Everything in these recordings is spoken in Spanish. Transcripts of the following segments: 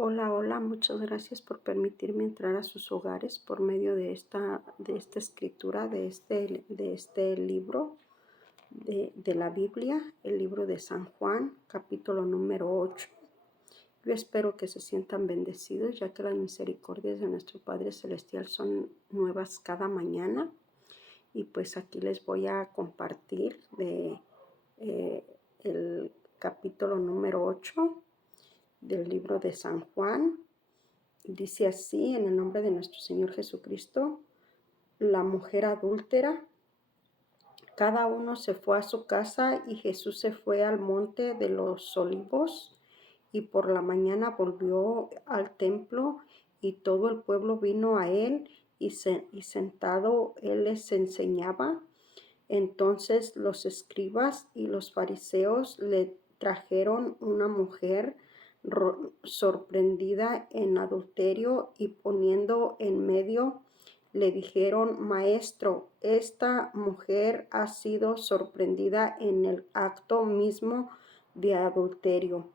Hola, hola, muchas gracias por permitirme entrar a sus hogares por medio de esta escritura, de este libro de la Biblia, el libro de San Juan, capítulo número 8. Yo espero que se sientan bendecidos, ya que las misericordias de nuestro Padre Celestial son nuevas cada mañana. Y pues aquí les voy a compartir el capítulo número 8 del libro de San Juan. Dice así, en el nombre de nuestro Señor Jesucristo: la mujer adúltera. Cada uno se fue a su casa y Jesús se fue al monte de los Olivos, y por la mañana volvió al templo, y todo el pueblo vino a él, y sentado él les enseñaba. Entonces los escribas y los fariseos le trajeron una mujer sorprendida en adulterio, y poniendo en medio le dijeron: Maestro, esta mujer ha sido sorprendida en el acto mismo de adulterio,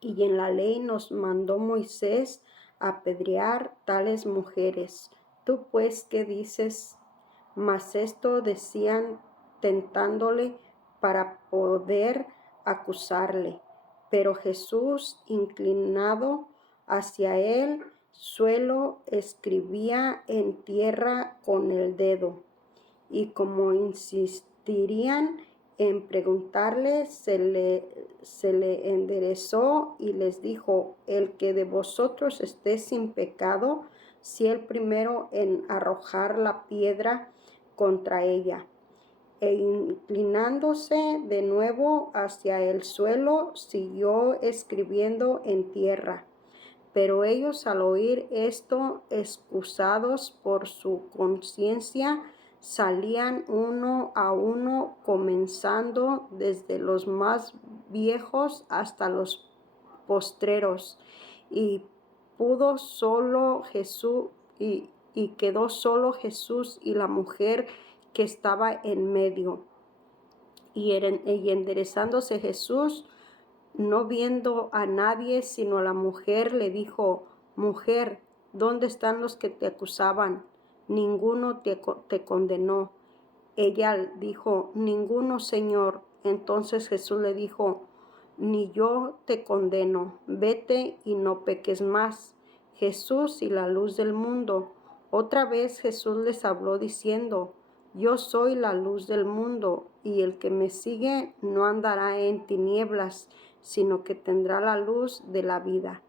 y en la ley nos mandó Moisés apedrear tales mujeres. ¿Tú pues qué dices? Mas esto decían tentándole para poder acusarle. Pero Jesús, inclinado hacia el suelo, escribía en tierra con el dedo. Y como insistirían en preguntarle, se le enderezó y les dijo: el que de vosotros esté sin pecado, sea el primero en arrojar la piedra contra ella. E inclinándose de nuevo hacia el suelo, siguió escribiendo en tierra. Pero ellos, al oír esto, excusados por su conciencia, salían uno a uno, comenzando desde los más viejos hasta los postreros. Y pudo solo Jesús, y quedó solo Jesús y la mujer que estaba en medio. Y enderezándose Jesús, no viendo a nadie sino a la mujer, le dijo: Mujer, ¿dónde están los que te acusaban? Ninguno te condenó. Ella dijo: Ninguno, Señor. Entonces Jesús le dijo: Ni yo te condeno. Vete y no peques más. Jesús y la luz del mundo. Otra vez Jesús les habló diciendo: Yo soy la luz del mundo, y el que me sigue no andará en tinieblas, sino que tendrá la luz de la vida.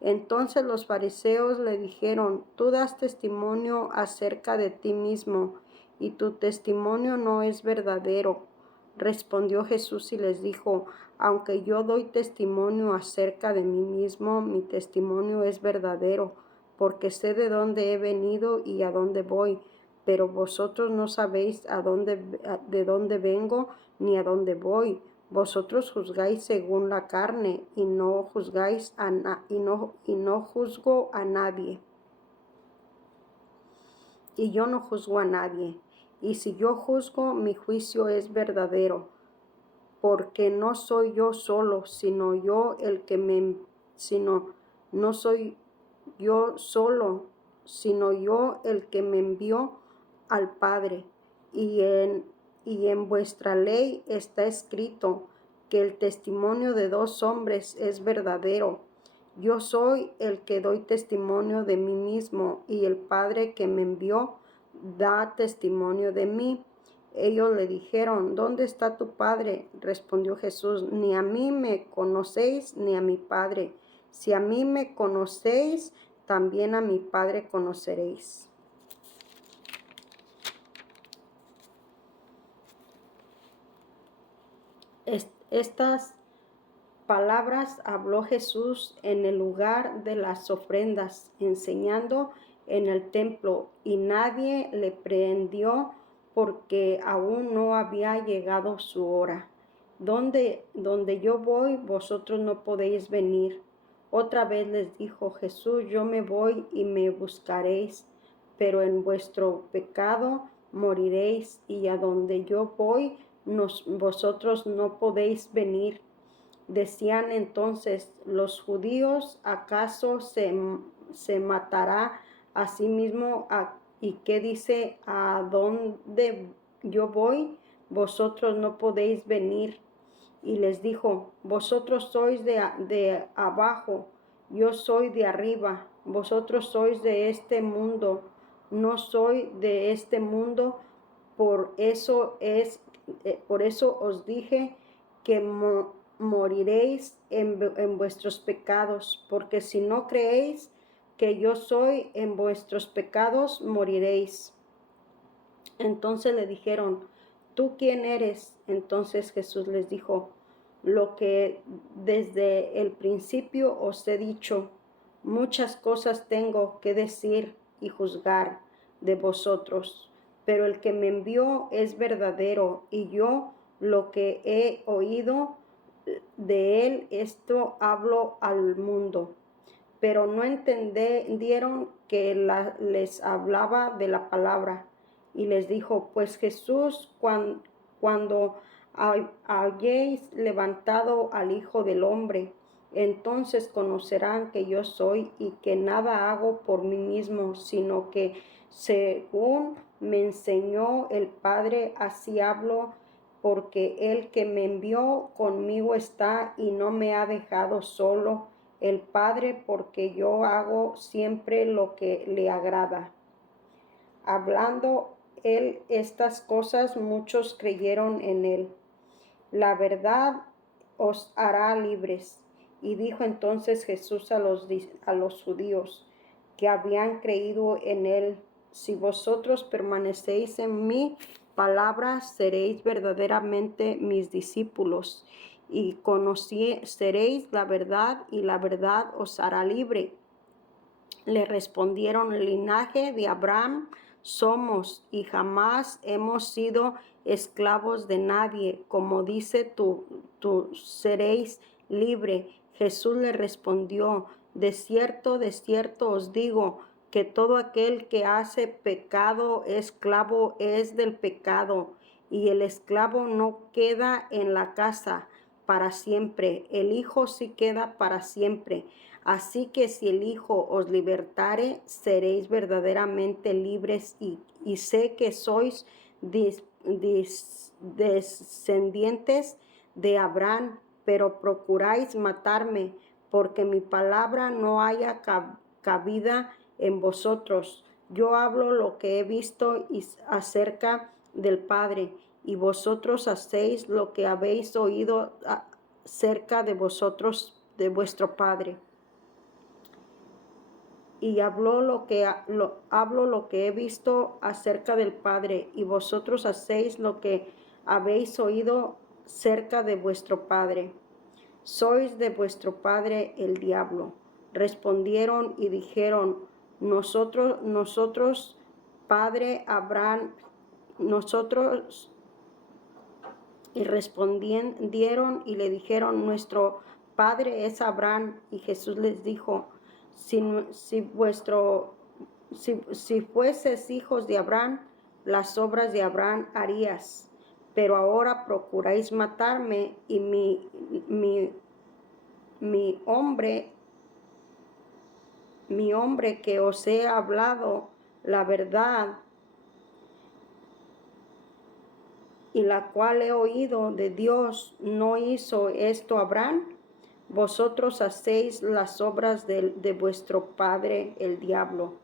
Entonces los fariseos le dijeron: Tú das testimonio acerca de ti mismo, y tu testimonio no es verdadero. Respondió Jesús y les dijo: Aunque yo doy testimonio acerca de mí mismo, mi testimonio es verdadero, porque sé de dónde he venido y a dónde voy, pero vosotros no sabéis de dónde vengo ni a dónde voy. Vosotros juzgáis según la carne, y no juzgáis y no juzgo a nadie. Y yo no juzgo a nadie. Y si yo juzgo, mi juicio es verdadero, porque no soy yo solo, sino yo el que me sino no soy yo solo, sino yo el que me envió al Padre. Y en vuestra ley está escrito que el testimonio de dos hombres es verdadero. Yo soy el que doy testimonio de mí mismo, y el Padre que me envió da testimonio de mí. Ellos le dijeron: ¿Dónde está tu Padre? Respondió Jesús: Ni a mí me conocéis, ni a mi Padre. Si a mí me conocéis, también a mi Padre conoceréis. Estas palabras habló Jesús en el lugar de las ofrendas, enseñando en el templo, y nadie le prendió, porque aún no había llegado su hora. Donde yo voy, vosotros no podéis venir. Otra vez les dijo Jesús: Yo me voy y me buscaréis, pero en vuestro pecado moriréis, y a donde yo voy, vosotros no podéis venir. Decían entonces los judíos, ¿acaso se matará a sí mismo? ¿Y qué dice? ¿A dónde yo voy? Vosotros no podéis venir. Y les dijo, vosotros sois de abajo, yo soy de arriba, vosotros sois de este mundo, no soy de este mundo, por eso os dije que moriréis en vuestros pecados, porque si no creéis que yo soy, en vuestros pecados moriréis. Entonces le dijeron, ¿tú quién eres? Entonces Jesús les dijo, lo que desde el principio os he dicho, muchas cosas tengo que decir y juzgar de vosotros, pero el que me envió es verdadero, y yo lo que he oído de él, esto hablo al mundo. Pero no entendieron que les hablaba de la palabra. Y les dijo, pues Jesús, cuando hayáis levantado al Hijo del Hombre, entonces conocerán que yo soy y que nada hago por mí mismo, sino que según me enseñó el Padre, así hablo, porque el que me envió conmigo está y no me ha dejado solo el Padre, porque yo hago siempre lo que le agrada. Hablando él estas cosas, muchos creyeron en él. La verdad os hará libres. Y dijo entonces Jesús a los judíos que habían creído en él, si vosotros permanecéis en mi palabra, seréis verdaderamente mis discípulos y conoceréis la verdad, y la verdad os hará libre. Le respondieron, el linaje de Abraham somos y jamás hemos sido esclavos de nadie. Como dice tú seréis libre. Jesús le respondió, de cierto os digo, que todo aquel que hace pecado, esclavo es del pecado, y el esclavo no queda en la casa para siempre, el Hijo sí queda para siempre. Así que si el Hijo os libertare, seréis verdaderamente libres, y sé que sois descendientes de Abraham, pero procuráis matarme, porque mi palabra no haya cabida en vosotros. Yo hablo lo que he visto acerca del Padre, y vosotros hacéis lo que habéis oído acerca de vosotros, de vuestro Padre. Y hablo lo que he visto acerca del Padre, y vosotros hacéis lo que habéis oído cerca de vuestro padre. Sois de vuestro padre el diablo. Respondieron y dijeron, nosotros, padre Abraham, nosotros. Y respondieron y le dijeron, nuestro padre es Abraham. Y Jesús les dijo, si fueses hijos de Abraham, las obras de Abraham harías. Pero ahora procuráis matarme, y mi hombre que os he hablado la verdad, y la cual he oído de Dios, ¿no hizo esto Abraham? Vosotros hacéis las obras de vuestro padre el diablo,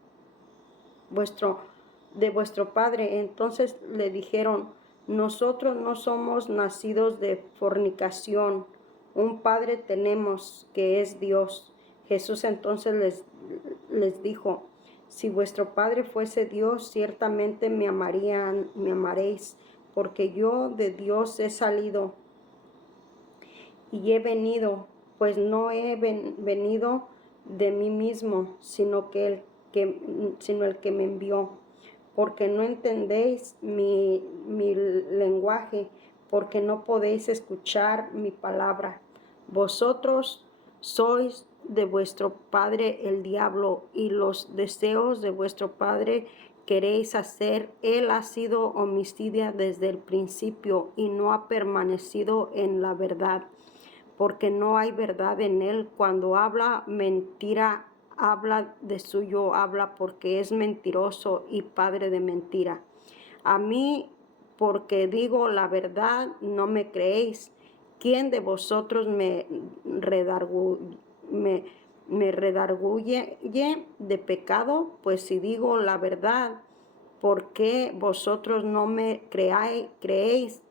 de vuestro padre. Entonces le dijeron, nosotros no somos nacidos de fornicación, un padre tenemos, que es Dios. Jesús entonces les dijo, si vuestro padre fuese Dios, ciertamente me amaréis, porque yo de Dios he salido y he venido, pues no he venido de mí mismo, sino el que me envió. Porque no entendéis mi lenguaje, porque no podéis escuchar mi palabra. Vosotros sois de vuestro padre el diablo, y los deseos de vuestro padre queréis hacer. Él ha sido homicida desde el principio y no ha permanecido en la verdad, porque no hay verdad en él. Cuando habla mentira, habla de suyo, habla porque es mentiroso y padre de mentira. A mí, porque digo la verdad, no me creéis. ¿Quién de vosotros me redarguye de pecado? Pues si digo la verdad, ¿por qué vosotros no me creéis?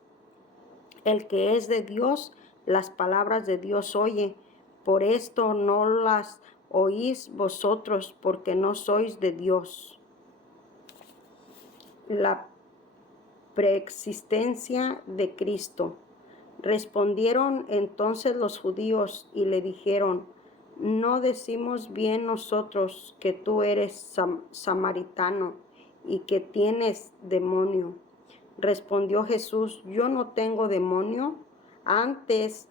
El que es de Dios, las palabras de Dios oye. Por esto no las oís vosotros, porque no sois de Dios. La preexistencia de Cristo. Respondieron entonces los judíos y le dijeron: ¿no decimos bien nosotros que tú eres samaritano y que tienes demonio? Respondió Jesús: yo no tengo demonio, antes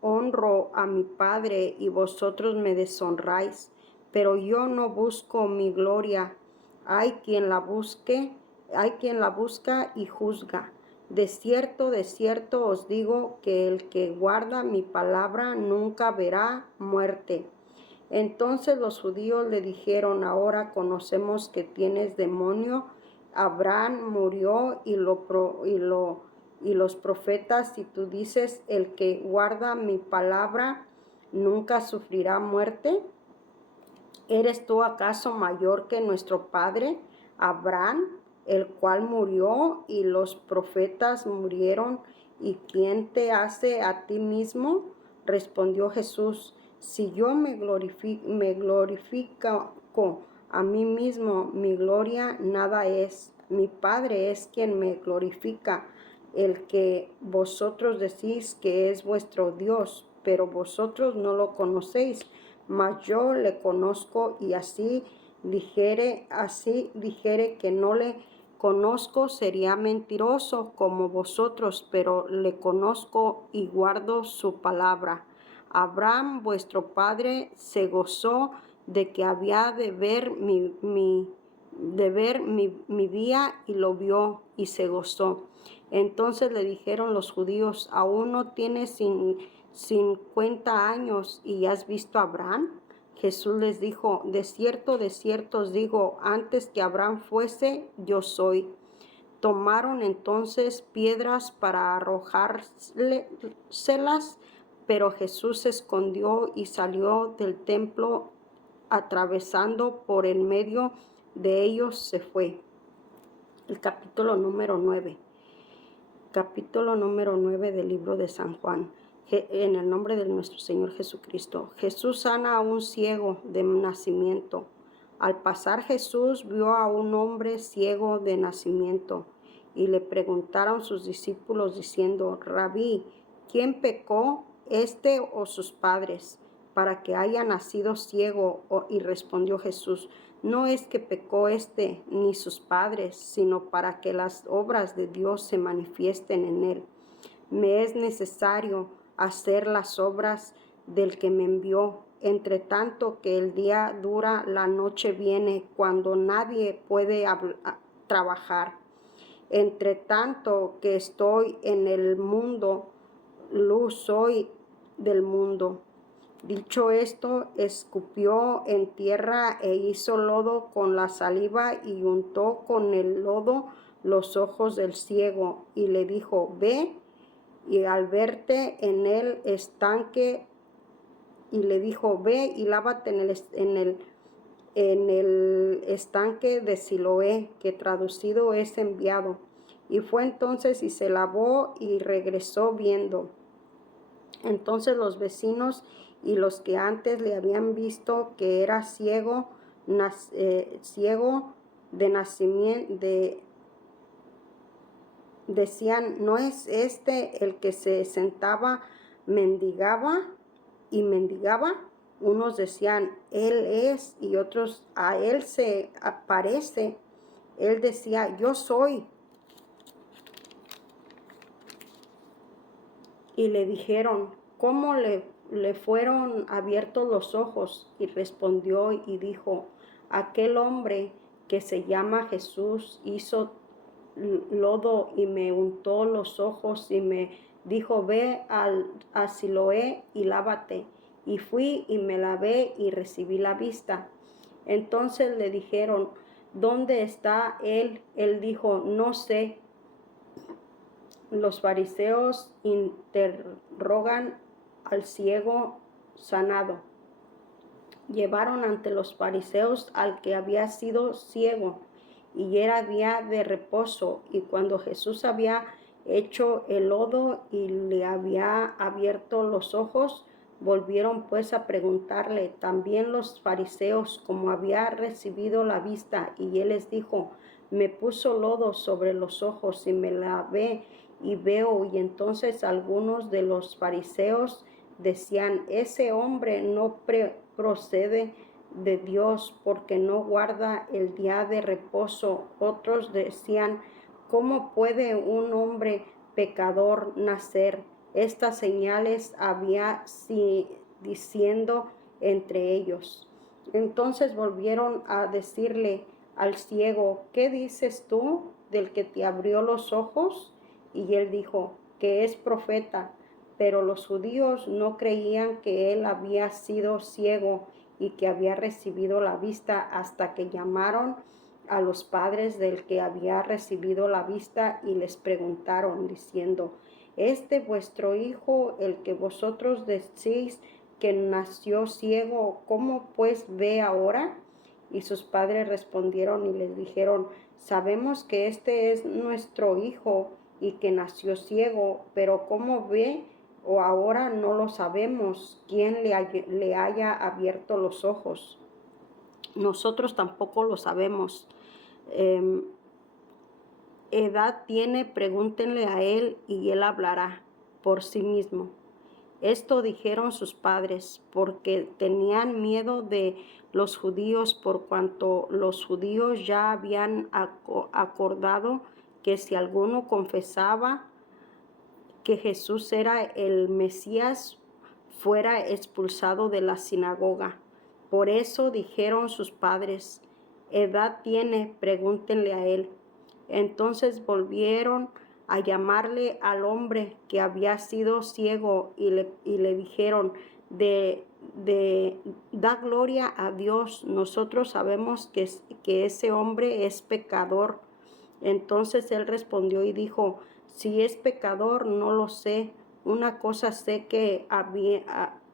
honro a mi Padre y vosotros me deshonráis. Pero yo no busco mi gloria, hay quien la busca y juzga. De cierto os digo que el que guarda mi palabra nunca verá muerte. Entonces los judíos le dijeron: ahora conocemos que tienes demonio. Abraham murió y los profetas, y tú dices: el que guarda mi palabra nunca sufrirá muerte. ¿Eres tú acaso mayor que nuestro padre Abraham, el cual murió y los profetas murieron? ¿Y quién te hace a ti mismo? Respondió Jesús: si yo me glorifico a mí mismo, mi gloria nada es. Mi Padre es quien me glorifica, el que vosotros decís que es vuestro Dios, pero vosotros no lo conocéis, mas yo le conozco. Y así dijere que no le conozco, sería mentiroso como vosotros, pero le conozco y guardo su palabra. Abraham, vuestro padre, se gozó de que había de ver mi día, y lo vio y se gozó. Entonces le dijeron los judíos: ¿aún no tienes 50 años y has visto a Abraham? Jesús les dijo: de cierto os digo, antes que Abraham fuese, yo soy. Tomaron entonces piedras para arrojárselas, pero Jesús se escondió y salió del templo, atravesando por en medio de ellos se fue. El capítulo número 9. Capítulo número 9 del libro de San Juan. En el nombre de nuestro Señor Jesucristo. Jesús sana a un ciego de nacimiento. Al pasar Jesús vio a un hombre ciego de nacimiento, y le preguntaron sus discípulos diciendo: Rabí, ¿quién pecó, este o sus padres, para que haya nacido ciego? Y respondió Jesús: no es que pecó este ni sus padres, sino para que las obras de Dios se manifiesten en él. Me es necesario hacer las obras del que me envió. Entre tanto que el día dura, la noche viene, cuando nadie puede trabajar. Entre tanto que estoy en el mundo, luz soy del mundo. Dicho esto, escupió en tierra e hizo lodo con la saliva y untó con el lodo los ojos del ciego y le dijo: ve y al verte en el estanque, y le dijo: ve y lávate en el estanque de Siloé, que traducido es enviado. Y fue entonces y se lavó y regresó viendo. Entonces los vecinos y los que antes le habían visto que era ciego de nacimiento, decían: ¿no es este el que se sentaba mendigaba? Unos decían: él es, y otros: a él se aparece. Él decía: yo soy. Y le dijeron: ¿cómo le fueron abiertos los ojos? Y respondió y dijo: aquel hombre que se llama Jesús hizo lodo y me untó los ojos y me dijo, ve a Siloé y lávate. Y fui y me lavé y recibí la vista. Entonces le dijeron, ¿dónde está él? Él dijo, no sé. Los fariseos interrogan al ciego sanado. Llevaron ante los fariseos al que había sido ciego, y era día de reposo, y cuando Jesús había hecho el lodo y le había abierto los ojos, volvieron pues a preguntarle también los fariseos cómo había recibido la vista, y él les dijo, me puso lodo sobre los ojos y me lavé y veo. Y entonces algunos de los fariseos decían, ese hombre no procede de Dios porque no guarda el día de reposo. Otros decían, ¿cómo puede un hombre pecador nacer? Estas señales había diciendo entre ellos. Entonces volvieron a decirle al ciego, ¿qué dices tú del que te abrió los ojos? Y él dijo, que es profeta. Pero los judíos no creían que él había sido ciego y que había recibido la vista hasta que llamaron a los padres del que había recibido la vista y les preguntaron diciendo, ¿este vuestro hijo, el que vosotros decís que nació ciego, cómo pues ve ahora? Y sus padres respondieron y les dijeron, sabemos que este es nuestro hijo y que nació ciego, pero cómo ve o ahora no lo sabemos, quién le haya abierto los ojos. Nosotros tampoco lo sabemos. Edad tiene, pregúntenle a él y él hablará por sí mismo. Esto dijeron sus padres porque tenían miedo de los judíos, por cuanto los judíos ya habían acordado que si alguno confesaba que Jesús era el Mesías, fuera expulsado de la sinagoga. Por eso dijeron sus padres, edad tiene, pregúntenle a él. Entonces volvieron a llamarle al hombre que había sido ciego y le dijeron, da gloria a Dios, nosotros sabemos que ese hombre es pecador. Entonces él respondió y dijo, si es pecador, no lo sé. Una cosa sé, que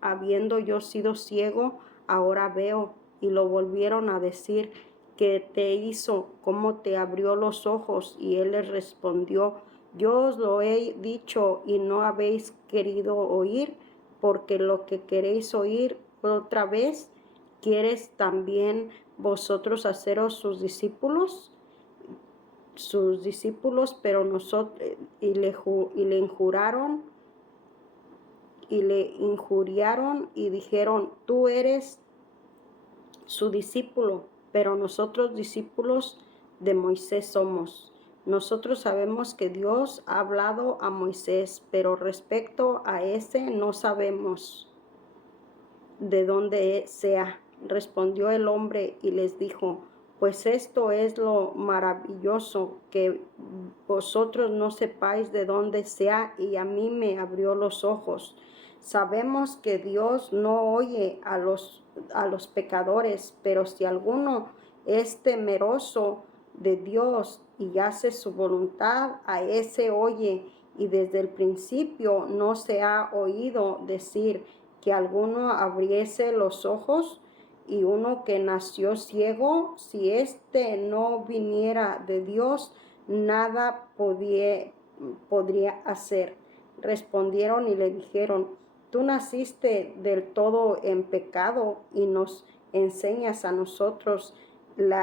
habiendo yo sido ciego, ahora veo. Y lo volvieron a decir, ¿qué te hizo? ¿Cómo te abrió los ojos? Y él les respondió, yo os lo he dicho y no habéis querido oír, porque lo que queréis oír otra vez, ¿quieres también vosotros haceros sus discípulos? Pero nosotros, y le injuriaron y dijeron, tú eres su discípulo, pero nosotros discípulos de Moisés somos. Nosotros sabemos que Dios ha hablado a Moisés, pero respecto a ese no sabemos de dónde sea. Respondió el hombre y les dijo, pues esto es lo maravilloso, que vosotros no sepáis de dónde sea, y a mí me abrió los ojos. Sabemos que Dios no oye a los pecadores, pero si alguno es temeroso de Dios y hace su voluntad, a ese oye. Y desde el principio no se ha oído decir que alguno abriese los ojos y uno que nació ciego, si éste no viniera de Dios, nada podría hacer. Respondieron y le dijeron, tú naciste del todo en pecado y nos enseñas a nosotros. Lo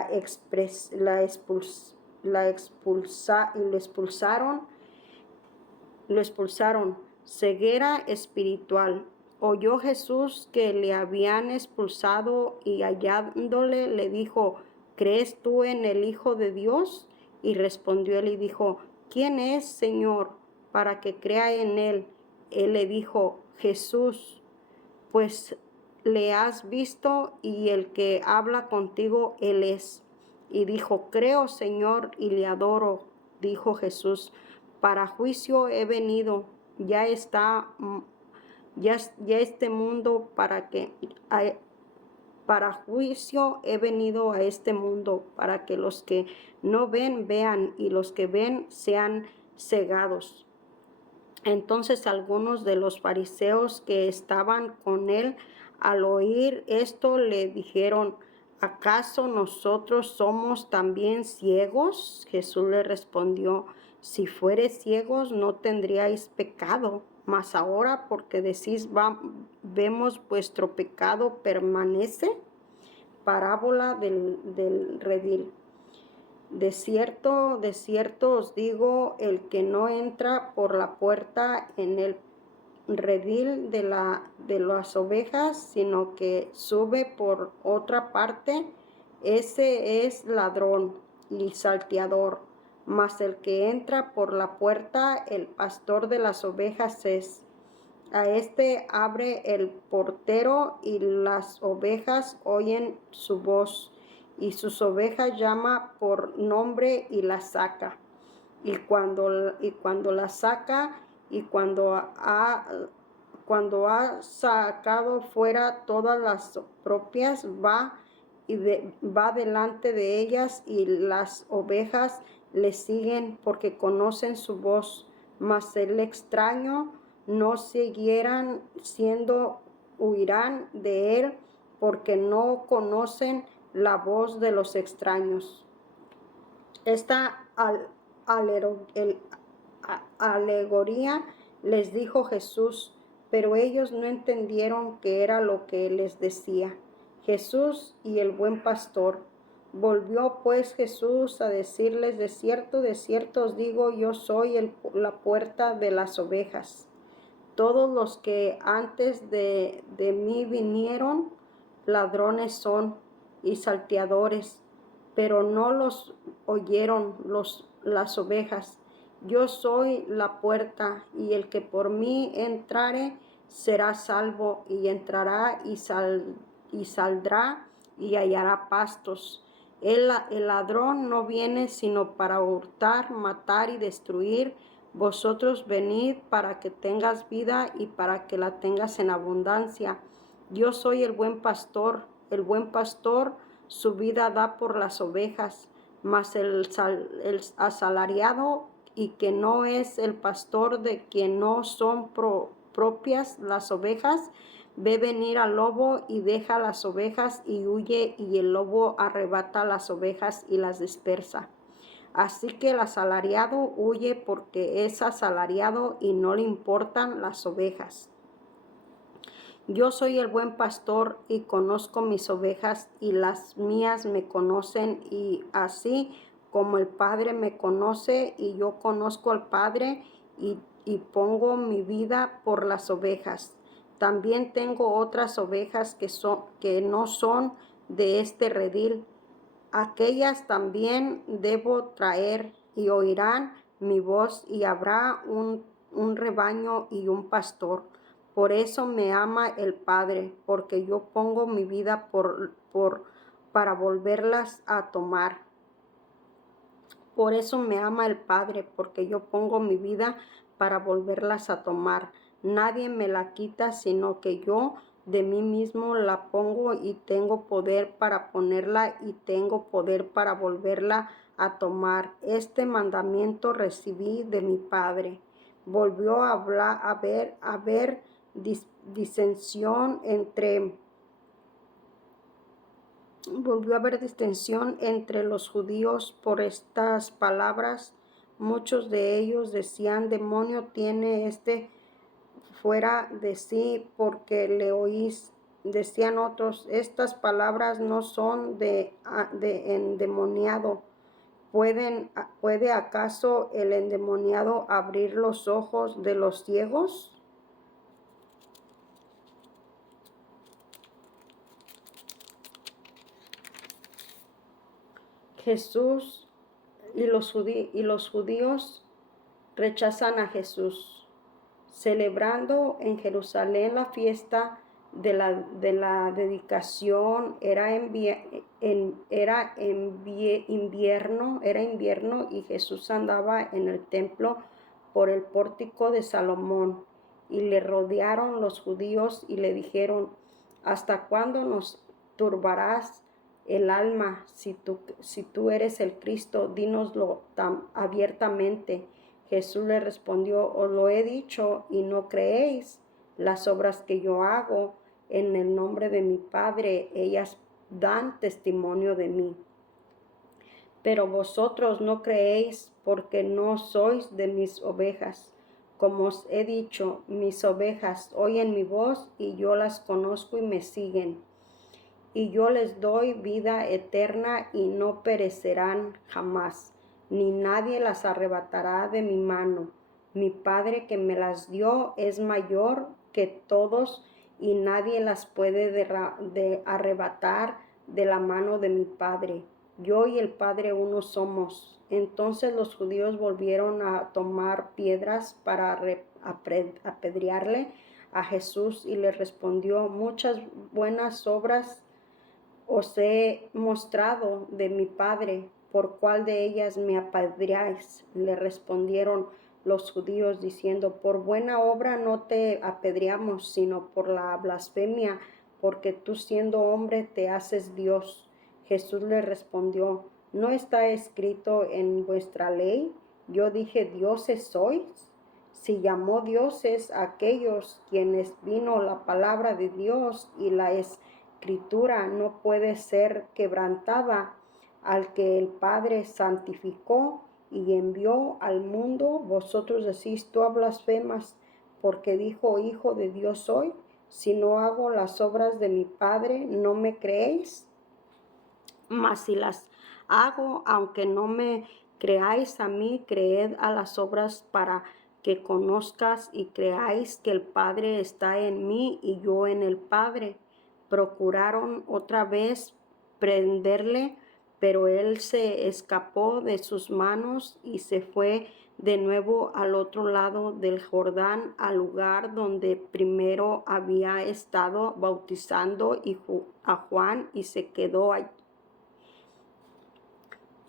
expulsaron. Ceguera espiritual. Oyó Jesús que le habían expulsado y hallándole le dijo, ¿crees tú en el Hijo de Dios? Y respondió él y dijo, ¿quién es, Señor, para que crea en él? Él le dijo, Jesús, pues le has visto y el que habla contigo, él es. Y dijo, creo, Señor, y le adoro. Dijo Jesús, para juicio he venido, ya está, ya este mundo para juicio he venido a este mundo, para que los que no ven, vean, y los que ven sean cegados. Entonces algunos de los fariseos que estaban con él, al oír esto, le dijeron: ¿acaso nosotros somos también ciegos? Jesús le respondió: si fueres ciegos no tendríais pecado, mas ahora porque decís vemos vuestro pecado permanece. Parábola del redil. De cierto os digo, el que no entra por la puerta en el redil de las ovejas, sino que sube por otra parte, ese es ladrón y salteador. Mas el que entra por la puerta, el pastor de las ovejas es. A este abre el portero, y las ovejas oyen su voz, y sus ovejas llama por nombre y las saca. Y cuando la saca, y cuando ha sacado fuera todas las propias, va delante de ellas, y las ovejas le siguen porque conocen su voz. Mas el extraño no siguieran, huirán de él, porque no conocen la voz de los extraños. Esta alegoría les dijo Jesús, pero ellos no entendieron qué era lo que les decía. Jesús y el buen pastor. Volvió pues Jesús a decirles: de cierto os digo, yo soy la puerta de las ovejas. Todos los que antes de mí vinieron, ladrones son y salteadores, pero no los oyeron las ovejas. Yo soy la puerta, y el que por mí entrare será salvo, y entrará y saldrá y hallará pastos. El ladrón no viene sino para hurtar, matar y destruir. Vosotros venid para que tengas vida, y para que la tengas en abundancia. Yo soy el buen pastor su vida da por las ovejas. Mas el asalariado, y que no es el pastor, de quien no son propias las ovejas, ve venir al lobo y deja las ovejas y huye, y el lobo arrebata las ovejas y las dispersa. Así que el asalariado huye porque es asalariado y no le importan las ovejas. Yo soy el buen pastor y conozco mis ovejas, y las mías me conocen, y así como el Padre me conoce y yo conozco al Padre, y pongo mi vida por las ovejas. También tengo otras ovejas que no son de este redil. Aquellas también debo traer, y oirán mi voz, y habrá un rebaño y un pastor. Por eso me ama el Padre, porque yo pongo mi vida para volverlas a tomar. Por eso me ama el Padre, porque yo pongo mi vida para volverlas a tomar. Nadie me la quita, sino que yo de mí mismo la pongo, y tengo poder para ponerla, y tengo poder para volverla a tomar. Este mandamiento recibí de mi Padre. Volvió a haber disensión entre los judíos por estas palabras. Muchos de ellos decían: demonio tiene este fuera de sí, porque le oís. Decían otros: estas palabras no son de endemoniado. ¿Puede acaso el endemoniado abrir los ojos de los ciegos? Jesús y los judíos rechazan a Jesús. Celebrando en Jerusalén la fiesta de la dedicación, era invierno, y Jesús andaba en el templo por el pórtico de Salomón. Y le rodearon los judíos y le dijeron: ¿hasta cuándo nos turbarás el alma? Si tú eres el Cristo, dínoslo tan abiertamente. Jesús le respondió: os lo he dicho y no creéis. Las obras que yo hago en el nombre de mi Padre, ellas dan testimonio de mí. Pero vosotros no creéis, porque no sois de mis ovejas. Como os he dicho, mis ovejas oyen mi voz, y yo las conozco y me siguen. Y yo les doy vida eterna, y no perecerán jamás, ni nadie las arrebatará de mi mano. Mi Padre que me las dio es mayor que todos, y nadie las puede arrebatar de la mano de mi Padre. Yo y el Padre uno somos. Entonces los judíos volvieron a tomar piedras para apedrearle a Jesús, y le respondió: muchas buenas obras os he mostrado de mi Padre, ¿por cuál de ellas me apedreáis? Le respondieron los judíos diciendo: por buena obra no te apedreamos, sino por la blasfemia, porque tú siendo hombre te haces Dios. Jesús le respondió: ¿no está escrito en vuestra ley? Yo dije: dioses sois. Si llamó dioses a aquellos quienes vino la palabra de Dios, y la escritura no puede ser quebrantada, al que el Padre santificó y envió al mundo, vosotros decís: tú blasfemas, porque dijo: hijo de Dios soy. Si no hago las obras de mi Padre, ¿no me creéis? Mas si las hago, aunque no me creáis a mí, creed a las obras, para que conozcas y creáis que el Padre está en mí y yo en el Padre. Procuraron otra vez prenderle, pero él se escapó de sus manos y se fue de nuevo al otro lado del Jordán, al lugar donde primero había estado bautizando a Juan, y se quedó allí.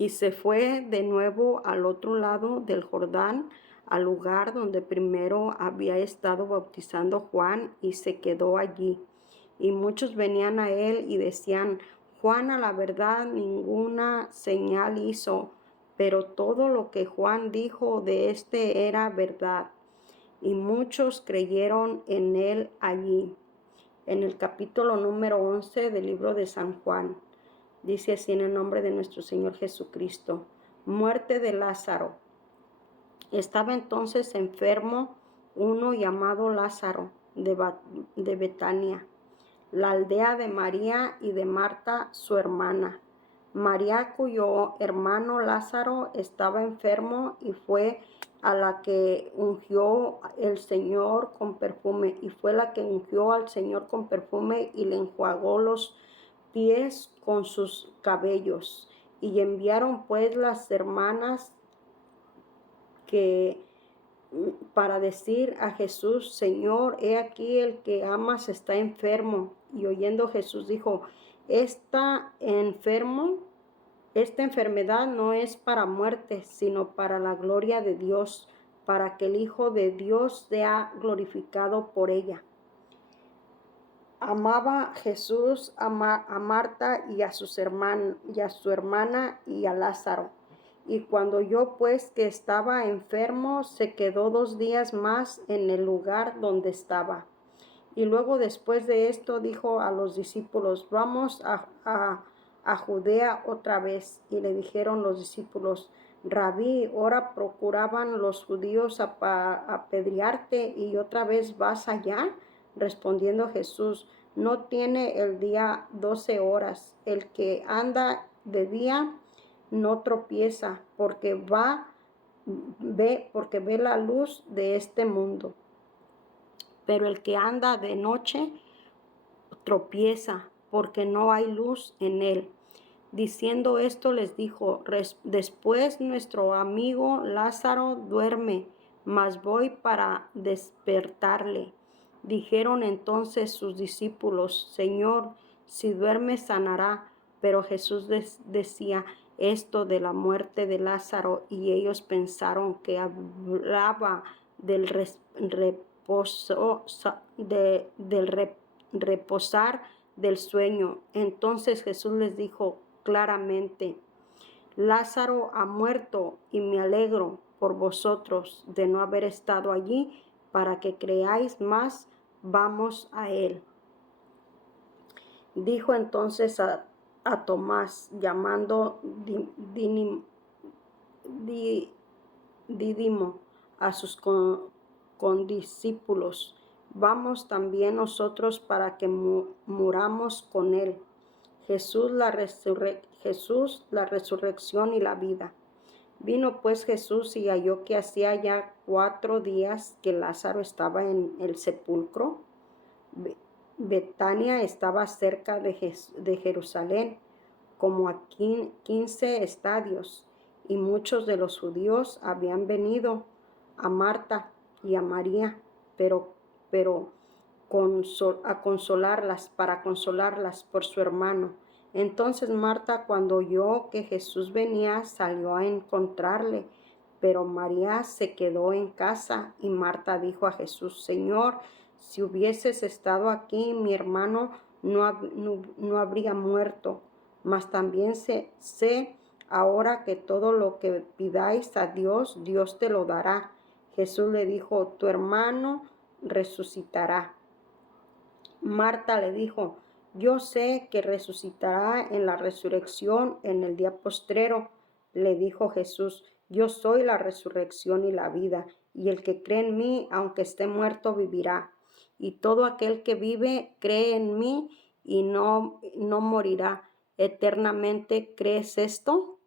Y se fue de nuevo al otro lado del Jordán, al lugar donde primero había estado bautizando Juan, y se quedó allí. Y muchos venían a él y decían: Juan a la verdad ninguna señal hizo, pero todo lo que Juan dijo de éste era verdad. Y muchos creyeron en él allí. En el capítulo número 11 del libro de San Juan. Dice así en el nombre de nuestro Señor Jesucristo: muerte de Lázaro. Estaba entonces enfermo uno llamado Lázaro, de Betania, la aldea de María y de Marta, su hermana. María, cuyo hermano Lázaro estaba enfermo, y fue a la que ungió el Señor con perfume, y le enjuagó los pies con sus cabellos. Y enviaron pues las hermanas para decir a Jesús: Señor, he aquí el que amas está enfermo. Y oyendo Jesús dijo: esta enfermedad no es para muerte, sino para la gloria de Dios, para que el Hijo de Dios sea glorificado por ella. Amaba Jesús a Marta y a su hermana y a Lázaro. Y cuando oyó pues que estaba enfermo, se quedó 2 días más en el lugar donde estaba. Y luego, después de esto, dijo a los discípulos: vamos a Judea otra vez. Y le dijeron los discípulos: Rabí, ahora procuraban los judíos apedrearte, y otra vez vas allá. Respondiendo Jesús: no tiene el día 12 horas. El que anda de día no tropieza, porque ve la luz de este mundo. Pero el que anda de noche tropieza, porque no hay luz en él. Diciendo esto, les dijo: después nuestro amigo Lázaro duerme, mas voy para despertarle. Dijeron entonces sus discípulos: Señor, si duerme sanará. Pero Jesús decía: esto de la muerte de Lázaro, y ellos pensaron que hablaba del reposar del sueño. Entonces Jesús les dijo claramente: Lázaro ha muerto, y me alegro por vosotros de no haber estado allí para que creáis más. Vamos a él. Dijo entonces a Tomás, llamando Dídimo, a sus condiscípulos: vamos también nosotros para que muramos con él. Jesús, la resurrección y la vida. Vino pues Jesús y halló que hacía ya 4 días que Lázaro estaba en el sepulcro. Betania estaba cerca de Jerusalén, como a 15 estadios, y muchos de los judíos habían venido a Marta y a María, para consolarlas por su hermano. Entonces Marta, cuando oyó que Jesús venía, salió a encontrarle, pero María se quedó en casa. Y Marta dijo a Jesús: Señor, si hubieses estado aquí, mi hermano no habría muerto. Mas también sé ahora que todo lo que pidáis a Dios, Dios te lo dará. Jesús le dijo: tu hermano resucitará. Marta le dijo: yo sé que resucitará en la resurrección en el día postrero. Le dijo Jesús: yo soy la resurrección y la vida, y el que cree en mí, aunque esté muerto, vivirá. Y todo aquel que vive, cree en mí y no morirá eternamente. ¿Crees esto?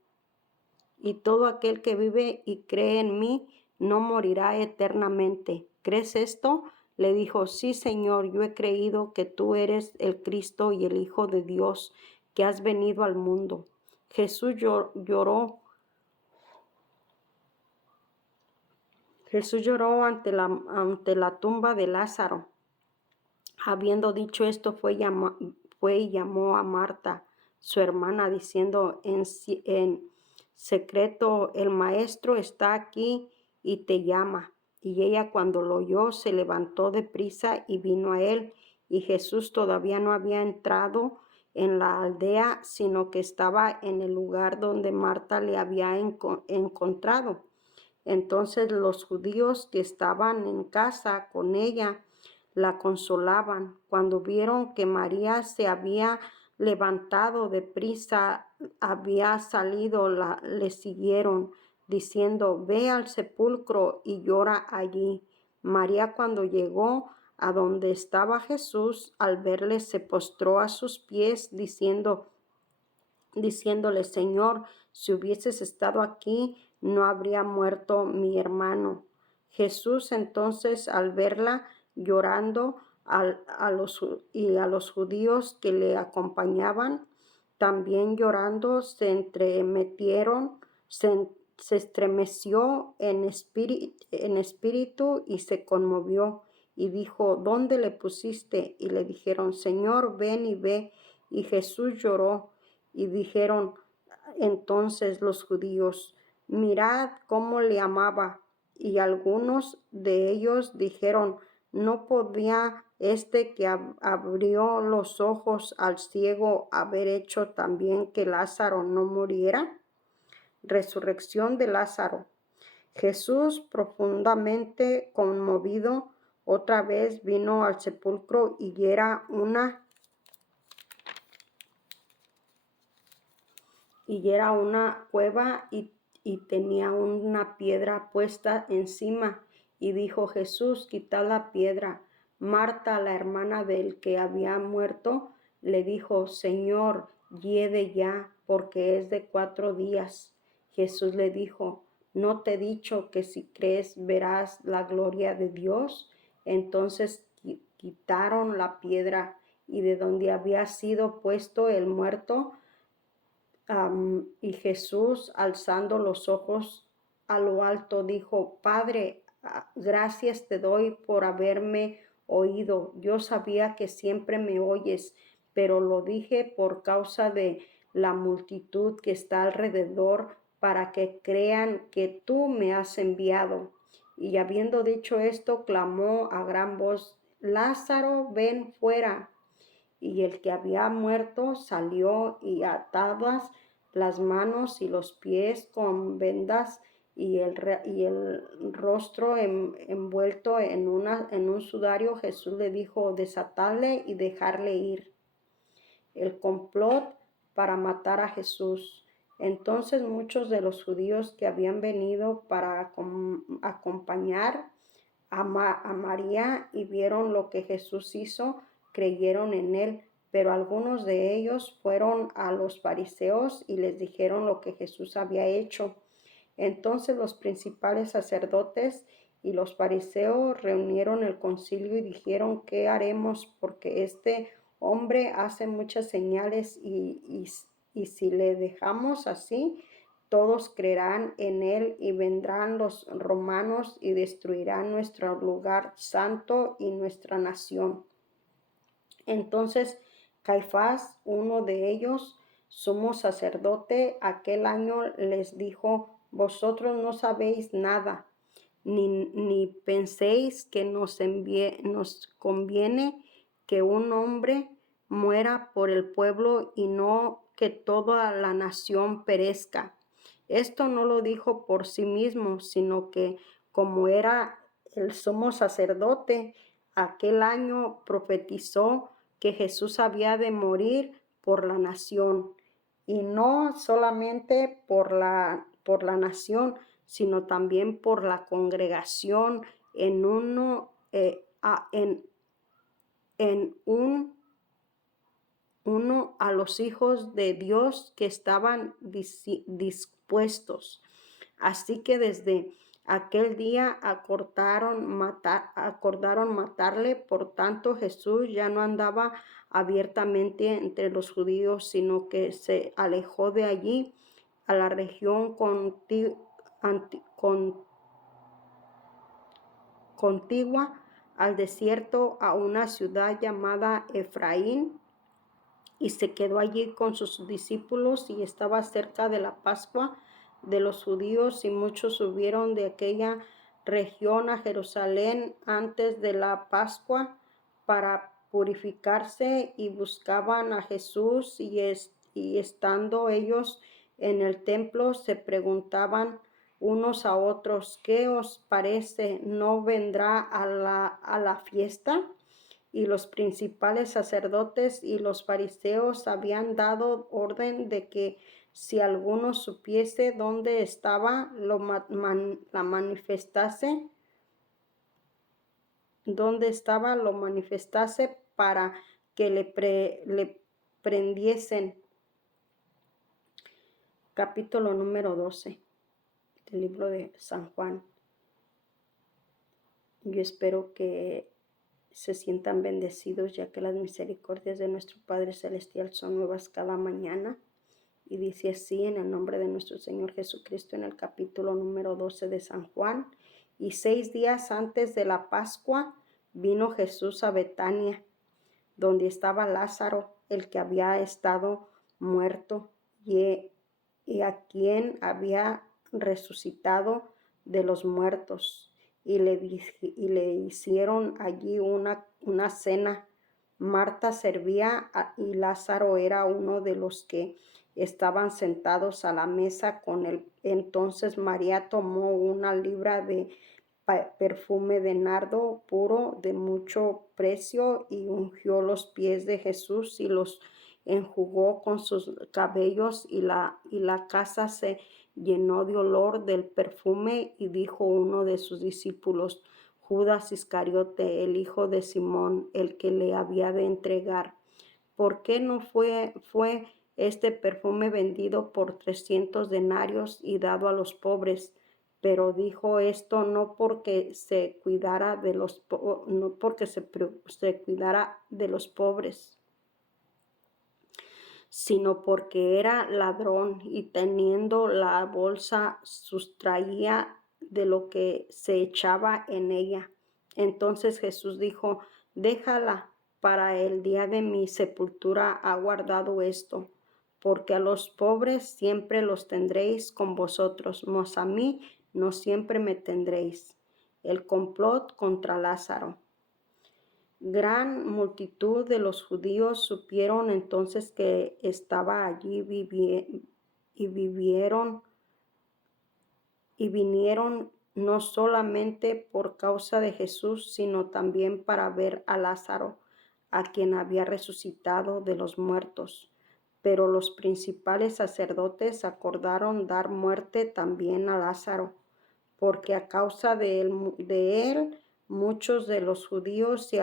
Y todo aquel que vive y cree en mí no morirá eternamente. ¿Crees esto? Le dijo: sí, Señor, yo he creído que tú eres el Cristo y el Hijo de Dios, que has venido al mundo. Jesús lloró ante la tumba de Lázaro. Habiendo dicho esto, fue y llamó a Marta, su hermana, diciendo en secreto: el maestro está aquí y te llama. Y ella, cuando lo oyó, se levantó de prisa y vino a él. Y Jesús todavía no había entrado en la aldea, sino que estaba en el lugar donde Marta le había encontrado. Entonces los judíos que estaban en casa con ella la consolaban. Cuando vieron que María se había levantado de prisa, había salido, le siguieron, diciendo: ve al sepulcro y llora allí. María, cuando llegó a donde estaba Jesús, al verle, se postró a sus pies, diciéndole: Señor, si hubieses estado aquí, no habría muerto mi hermano. Jesús entonces, al verla llorando, a los judíos que le acompañaban, también llorando, se estremeció en espíritu y se conmovió, y dijo: ¿dónde le pusiste? Y le dijeron: Señor, ven y ve. Y Jesús lloró. Y dijeron entonces los judíos: mirad cómo le amaba. Y algunos de ellos dijeron: ¿no podía este que abrió los ojos al ciego haber hecho también que Lázaro no muriera? Resurrección de Lázaro. Jesús, profundamente conmovido, otra vez vino al sepulcro, y era una cueva, y tenía una piedra puesta encima. Y dijo Jesús: quitad la piedra. Marta, la hermana del que había muerto, le dijo: Señor, hiede ya, porque es de 4 días. Jesús le dijo: ¿no te he dicho que si crees verás la gloria de Dios? Entonces quitaron la piedra, y de donde había sido puesto el muerto, y Jesús, alzando los ojos a lo alto, dijo: Padre, gracias te doy por haberme oído. Yo sabía que siempre me oyes, pero lo dije por causa de la multitud que está alrededor para que crean que tú me has enviado. Y habiendo dicho esto, clamó a gran voz: Lázaro, ven fuera. Y el que había muerto salió, y atadas las manos y los pies con vendas y el rostro envuelto en un sudario, Jesús le dijo: desatadle y dejarle ir. El complot para matar a Jesús. Entonces muchos de los judíos que habían venido para acompañar a María y vieron lo que Jesús hizo, creyeron en él. Pero algunos de ellos fueron a los fariseos y les dijeron lo que Jesús había hecho. Entonces los principales sacerdotes y los fariseos reunieron el concilio y dijeron: ¿qué haremos? Porque este hombre hace muchas señales y si le dejamos así, todos creerán en él, y vendrán los romanos y destruirán nuestro lugar santo y nuestra nación. Entonces Caifás, uno de ellos, sumo sacerdote, aquel año les dijo: vosotros no sabéis nada, ni penséis que nos conviene que un hombre muera por el pueblo y no que toda la nación perezca. Esto no lo dijo por sí mismo, sino que, como era el sumo sacerdote, aquel año profetizó que Jesús había de morir por la nación, y no solamente por la nación, sino también por la congregación en uno a los hijos de Dios que estaban dispuestos. Así que desde aquel día acordaron matarle. Por tanto, Jesús ya no andaba abiertamente entre los judíos, sino que se alejó de allí a la región contigua al desierto, a una ciudad llamada Efraín, y se quedó allí con sus discípulos. Y estaba cerca de la Pascua de los judíos, y muchos subieron de aquella región a Jerusalén antes de la Pascua para purificarse, y buscaban a Jesús, y estando ellos en el templo se preguntaban unos a otros: ¿qué os parece? ¿No vendrá a la fiesta? Y los principales sacerdotes y los fariseos habían dado orden de que si alguno supiese dónde estaba, lo manifestase para que le prendiesen. Capítulo número 12 del libro de San Juan. Yo espero que se sientan bendecidos, ya que las misericordias de nuestro Padre Celestial son nuevas cada mañana. Y dice así, en el nombre de nuestro Señor Jesucristo, en el capítulo número 12 de San Juan: y 6 días antes de la Pascua vino Jesús a Betania, donde estaba Lázaro, el que había estado muerto, y a quien había resucitado de los muertos. Y le hicieron allí una cena. Marta servía y Lázaro era uno de los que estaban sentados a la mesa con él. Entonces María tomó una libra de perfume de nardo puro de mucho precio, y ungió los pies de Jesús y los enjugó con sus cabellos, y la casa se llenó de olor del perfume. Y dijo uno de sus discípulos, Judas Iscariote, el hijo de Simón, el que le había de entregar: ¿por qué no fue este perfume vendido por 300 denarios y dado a los pobres? Pero dijo esto no porque se cuidara de los cuidara de los pobres, sino porque era ladrón, y teniendo la bolsa sustraía de lo que se echaba en ella. Entonces Jesús dijo: déjala, para el día de mi sepultura ha guardado esto. porque a los pobres siempre los tendréis con vosotros, mas a mí no siempre me tendréis. El complot contra Lázaro. Gran multitud de los judíos supieron entonces que estaba allí y vinieron no solamente por causa de Jesús, sino también para ver a Lázaro, a quien había resucitado de los muertos. Pero los principales sacerdotes acordaron dar muerte también a Lázaro, porque a causa de él muchos de los judíos se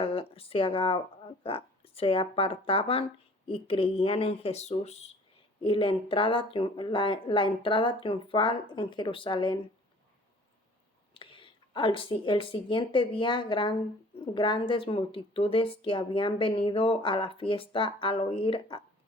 apartaban y creían en Jesús. Y la entrada triunfal en Jerusalén. El siguiente día, grandes multitudes que habían venido a la fiesta al oír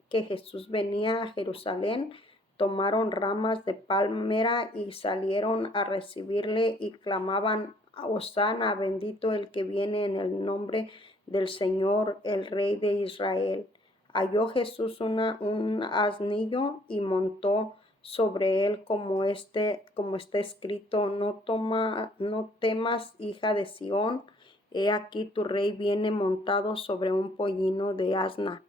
que Jesús venía a Jerusalén, tomaron ramas de palmera y salieron a recibirle y clamaban: Hosana, bendito el que viene en el nombre del Señor, el Rey de Israel. Halló Jesús un asnillo y montó sobre él, como está escrito: no temas, hija de Sión, he aquí tu rey viene montado sobre un pollino de asna.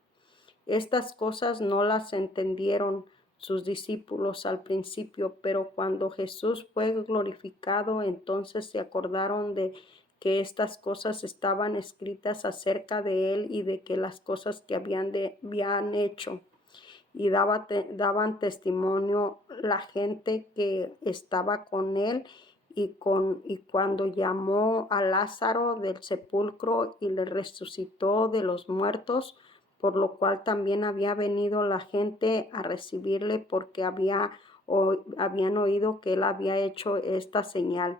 Estas cosas no las entendieron sus discípulos al principio, pero cuando Jesús fue glorificado, entonces se acordaron de que estas cosas estaban escritas acerca de él y de que las cosas que habían hecho. Y daban testimonio la gente que estaba con él, y cuando llamó a Lázaro del sepulcro y le resucitó de los muertos, por lo cual también había venido la gente a recibirle, porque habían oído que él había hecho esta señal.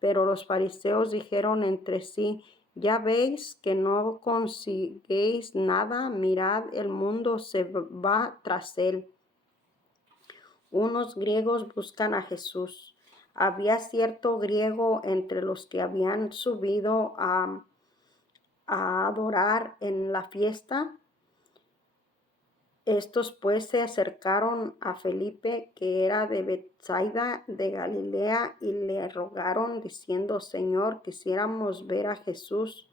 Pero los fariseos dijeron entre sí: ya veis que no consiguéis nada, mirad, el mundo se va tras él. Unos griegos buscan a Jesús. Había cierto griego entre los que habían subido a adorar en la fiesta. Estos pues se acercaron a Felipe, que era de Betsaida de Galilea, y le rogaron diciendo: Señor, quisiéramos ver a Jesús.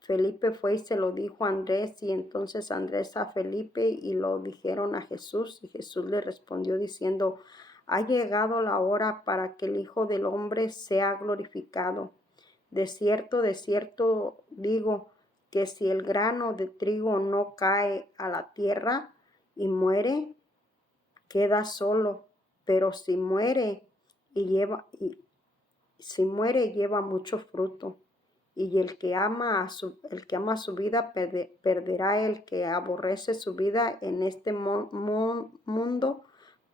Felipe fue y se lo dijo a Andrés, y entonces Andrés a Felipe, y lo dijeron a Jesús. Y Jesús le respondió diciendo: ha llegado la hora para que el Hijo del Hombre sea glorificado. De cierto digo, que si el grano de trigo no cae a la tierra y muere, queda solo, pero si muere lleva mucho fruto. Y el que ama su vida perderá; el que aborrece su vida en este mundo,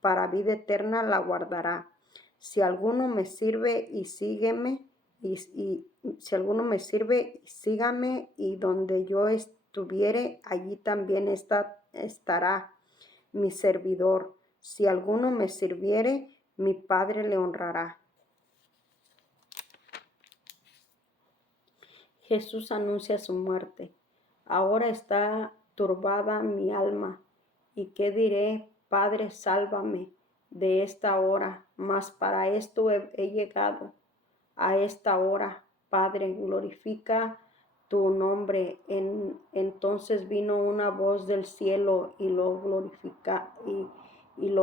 para vida eterna la guardará. Si alguno me sirve y sígueme, si alguno me sirve, sígame, y donde yo estuviere, allí también estará mi servidor. Si alguno me sirviere, mi Padre le honrará. Jesús anuncia su muerte. Ahora está turbada mi alma. ¿Y qué diré? Padre, sálvame de esta hora. Mas para esto he llegado a esta hora. Padre, glorifica tu nombre. Entonces vino una voz del cielo, y lo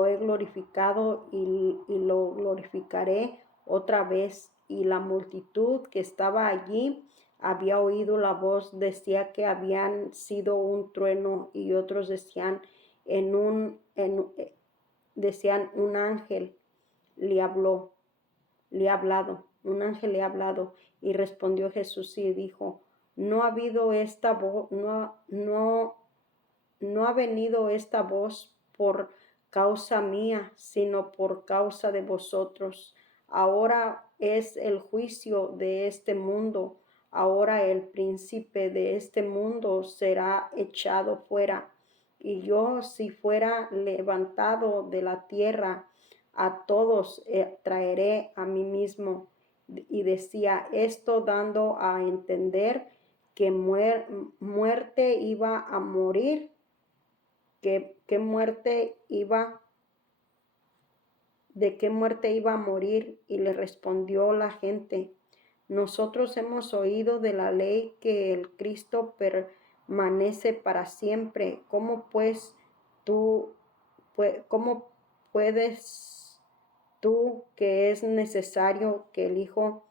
he glorificado, y lo glorificaré otra vez. Y la multitud que estaba allí había oído la voz, decía que habían sido un trueno, y otros decían un ángel le hablado. Un ángel le ha hablado. Y respondió Jesús y dijo: no ha venido esta voz por causa mía, sino por causa de vosotros. Ahora es el juicio de este mundo. Ahora el príncipe de este mundo será echado fuera. Y yo, si fuera levantado de la tierra, a todos traeré a mí mismo. Y decía esto dando a entender que muerte iba a morir qué muerte iba, de qué muerte iba a morir. Y le respondió la gente: nosotros hemos oído de la ley que el Cristo permanece para siempre. ¿Cómo puedes tú que es necesario que el Hijo,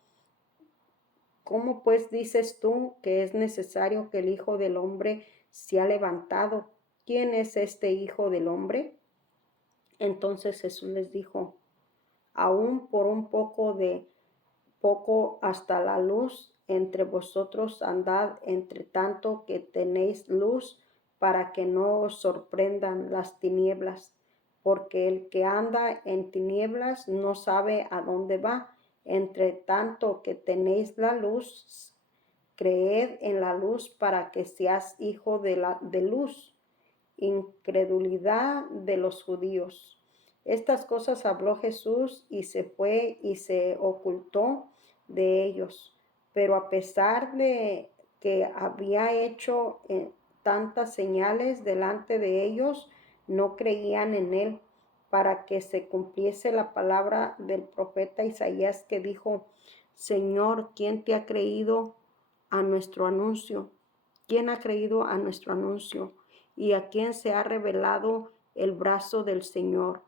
cómo pues dices tú que es necesario que el Hijo del Hombre sea levantado? ¿Quién es este Hijo del Hombre? Entonces Jesús les dijo: aún por un poco hasta la luz entre vosotros andad, entre tanto que tenéis luz, para que no os sorprendan las tinieblas, porque el que anda en tinieblas no sabe a dónde va. Entre tanto que tenéis la luz, creed en la luz para que seas hijo de luz. Incredulidad de los judíos. Estas cosas habló Jesús y se fue y se ocultó de ellos. Pero a pesar de que había hecho tantas señales delante de ellos, no creían en él, para que se cumpliese la palabra del profeta Isaías, que dijo: Señor, ¿quién te ha creído a nuestro anuncio? ¿Quién ha creído a nuestro anuncio? ¿Y a quién se ha revelado el brazo del Señor?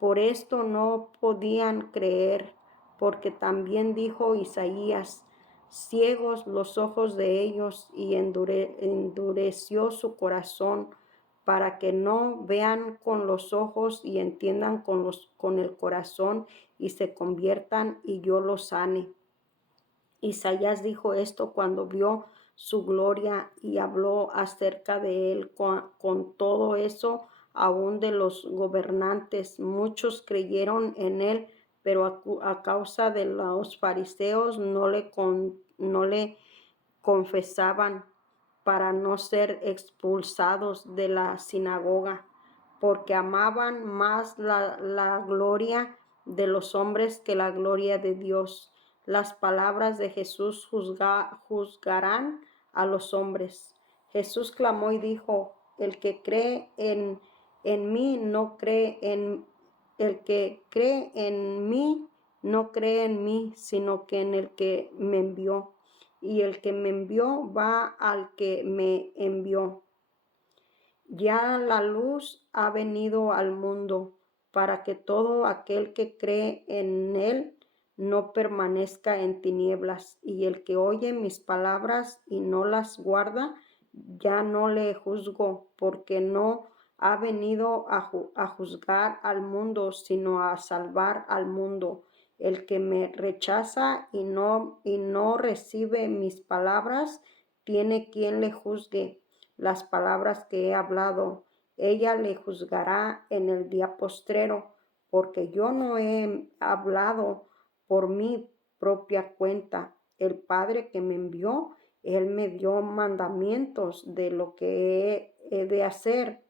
Por esto no podían creer, porque también dijo Isaías: ciegos los ojos de ellos, y endureció su corazón, para que no vean con los ojos y entiendan con el corazón, y se conviertan y yo los sane. Isaías dijo esto cuando vio su gloria, y habló acerca de él. Con todo eso, aún de los gobernantes, muchos creyeron en él, pero a causa de los fariseos no le confesaban, para no ser expulsados de la sinagoga, porque amaban más la gloria de los hombres que la gloria de Dios. Las palabras de Jesús juzgarán a los hombres. Jesús clamó y dijo: el que cree en mí no cree en el que cree en mí no cree en mí, sino que en el que me envió. Y el que me envió va al que me envió. Ya la luz ha venido al mundo, para que todo aquel que cree en él no permanezca en tinieblas. Y el que oye mis palabras y no las guarda, ya no le juzgo, porque no ha venido a juzgar al mundo, sino a salvar al mundo. El que me rechaza y no recibe mis palabras, tiene quien le juzgue. Las palabras que he hablado, ella le juzgará en el día postrero, porque yo no he hablado por mi propia cuenta. El Padre que me envió, él me dio mandamientos de lo que he de hacer,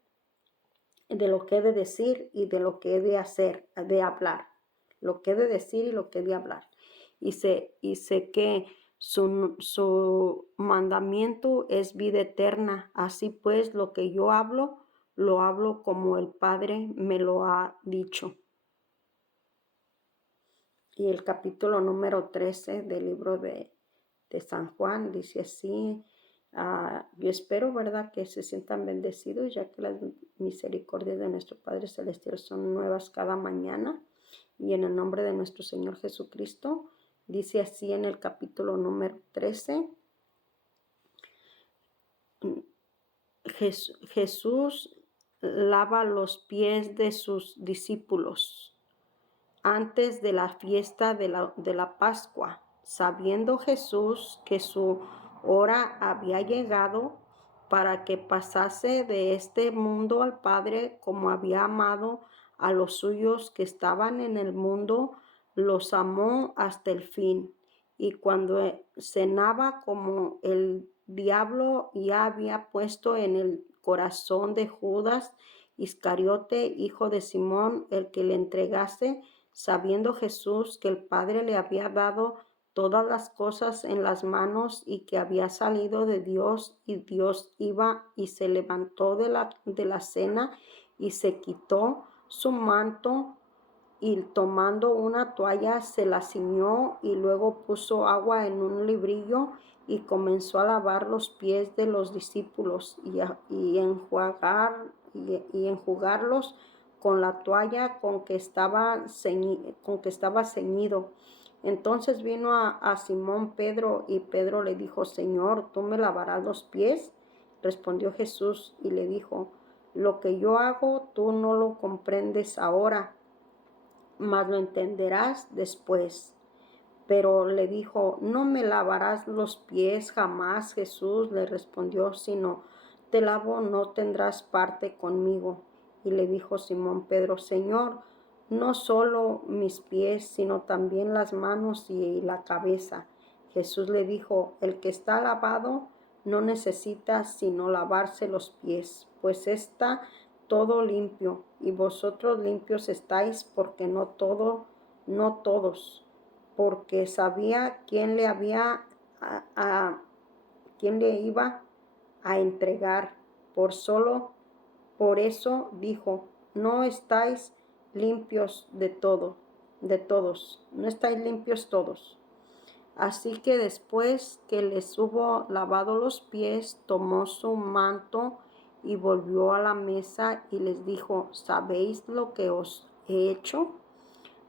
de lo que he de decir y de lo que he de hacer, de hablar. Lo que he de decir y lo que he de hablar. Y sé que su mandamiento es vida eterna. Así pues, lo que yo hablo, lo hablo como el Padre me lo ha dicho. Y el capítulo número 13 del libro de San Juan dice así: yo espero, ¿verdad?, que se sientan bendecidos, ya que las misericordias de nuestro Padre Celestial son nuevas cada mañana. Y en el nombre de nuestro Señor Jesucristo, dice así en el capítulo número 13: Jesús lava los pies de sus discípulos antes de la fiesta de la Pascua. Sabiendo Jesús que su hora había llegado para que pasase de este mundo al Padre, como había amado a los suyos que estaban en el mundo, los amó hasta el fin. Y cuando cenaba, como el diablo ya había puesto en el corazón de Judas Iscariote, hijo de Simón, el que le entregase, sabiendo Jesús que el Padre le había dado todas las cosas en las manos y que había salido de Dios, y Dios iba y se levantó de la cena y se quitó su manto y tomando una toalla se la ciñó y luego puso agua en un librillo y comenzó a lavar los pies de los discípulos y enjugarlos con la toalla con que estaba ceñido. Entonces vino a Simón Pedro y Pedro le dijo: Señor, ¿tú me lavarás los pies? Respondió Jesús y le dijo: lo que yo hago tú no lo comprendes ahora, mas lo entenderás después. Pero le dijo: no me lavarás los pies jamás. Jesús le respondió: si no te lavo, no tendrás parte conmigo. Y le dijo Simón Pedro: Señor, no solo mis pies, sino también las manos y la cabeza. Jesús le dijo: el que está lavado no necesita sino lavarse los pies, pues está todo limpio, y vosotros limpios estáis, porque no todos, porque sabía quién quién le iba a entregar. Por eso dijo: no estáis limpios no estáis limpios todos. Así que después que les hubo lavado los pies, tomó su manto y volvió a la mesa y les dijo: ¿sabéis lo que os he hecho?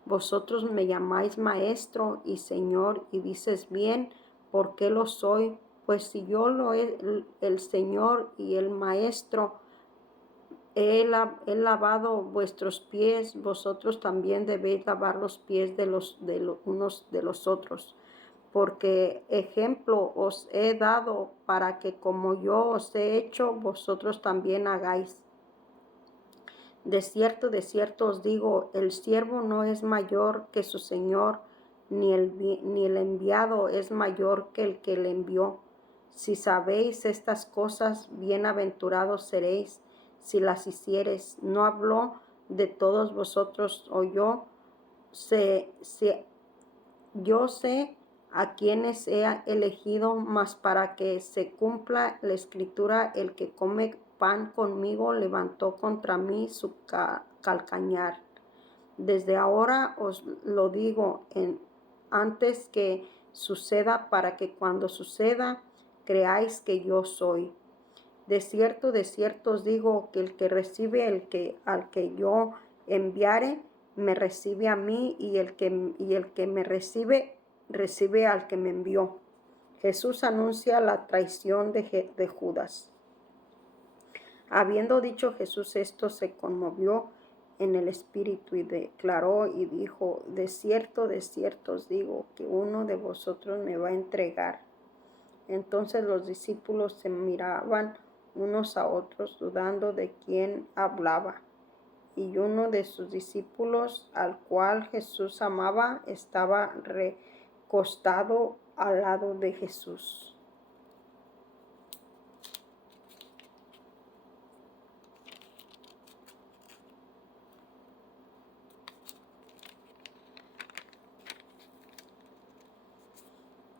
Vosotros me llamáis maestro y señor, y dices bien, porque lo soy. Pues si yo el Señor y el maestro he lavado vuestros pies, vosotros también debéis lavar los pies de los unos de los otros. Porque ejemplo os he dado para que como yo os he hecho, vosotros también hagáis. De cierto os digo, el siervo no es mayor que su señor, ni el enviado es mayor que le envió. Si sabéis estas cosas, bienaventurados seréis si las hiciereis. No habló de todos vosotros, o yo sé a quienes he elegido, mas para que se cumpla la escritura: el que come pan conmigo levantó contra mí su calcañar. Desde ahora os lo digo antes que suceda, para que cuando suceda creáis que yo soy. De cierto os digo, que el que recibe al que yo enviare, me recibe a mí, y el que me recibe al que me envió. Jesús anuncia la traición de Judas. Habiendo dicho Jesús esto, se conmovió en el espíritu y declaró y dijo: de cierto os digo, que uno de vosotros me va a entregar. Entonces los discípulos se miraban unos a otros, dudando de quién hablaba. Y uno de sus discípulos, al cual Jesús amaba, estaba recostado al lado de Jesús.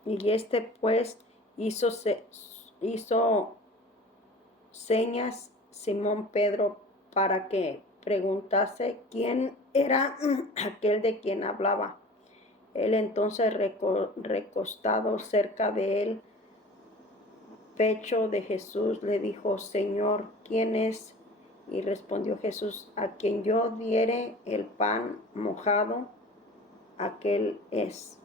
Y pues hizo señas Simón Pedro para que preguntase quién era aquel de quien hablaba. Él entonces, recostado cerca del pecho de Jesús, le dijo: Señor, ¿quién es? Y respondió Jesús: a quien yo diere el pan mojado, aquel es.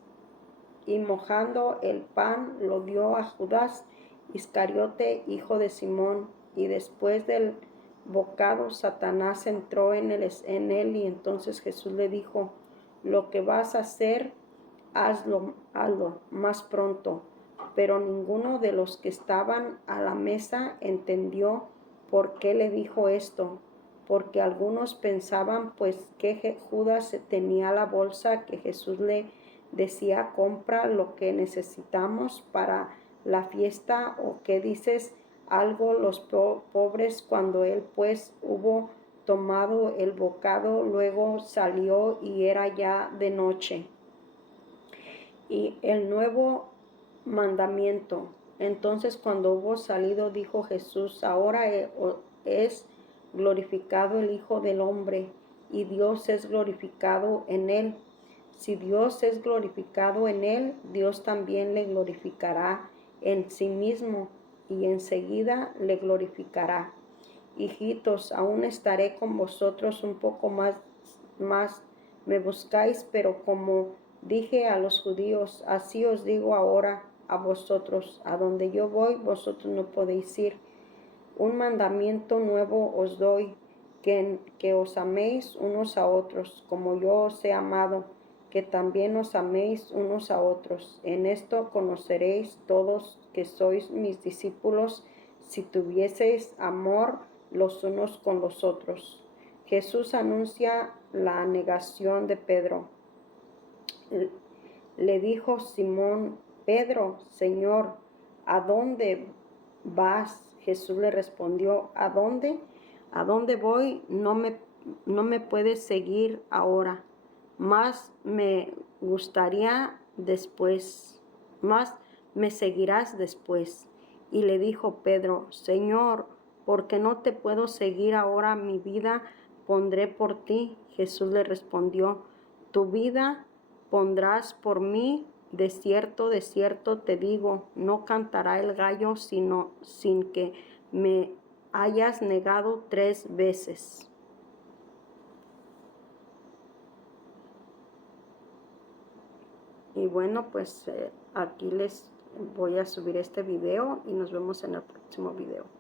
Y mojando el pan lo dio a Judas Iscariote, hijo de Simón. Y después del bocado, Satanás entró en él, y entonces Jesús le dijo: lo que vas a hacer, hazlo más pronto. Pero ninguno de los que estaban a la mesa entendió por qué le dijo esto, porque algunos pensaban pues que Judas tenía la bolsa, que Jesús le decía: compra lo que necesitamos para la fiesta, o que dices algo los pobres. Cuando él pues hubo tomado el bocado, luego salió y era ya de noche. Y el nuevo mandamiento. Entonces cuando hubo salido, dijo Jesús, ahora es glorificado el Hijo del Hombre, y Dios es glorificado en él. Si Dios es glorificado en él, Dios también le glorificará en sí mismo, y enseguida le glorificará. Hijitos, aún estaré con vosotros un poco más me buscáis, pero como dije a los judíos, así os digo ahora a vosotros, a donde yo voy, vosotros no podéis ir. Un mandamiento nuevo os doy, que os améis unos a otros, como yo os he amado, que también os améis unos a otros. En esto conoceréis todos que sois mis discípulos, si tuvieseis amor los unos con los otros. Jesús anuncia la negación de Pedro. Le dijo Simón: Pedro, Señor, ¿a dónde vas? Jesús le respondió: ¿A dónde? ¿A dónde voy? No me puedes seguir ahora, mas me gustaría después, mas me seguirás después. Y le dijo Pedro: Señor, porque no te puedo seguir ahora, mi vida pondré por ti. Jesús le respondió: Tu vida pondrás por mí. De cierto te digo, no cantará el gallo sin que me hayas negado 3 veces. Y bueno, pues aquí les voy a subir este video y nos vemos en el próximo video.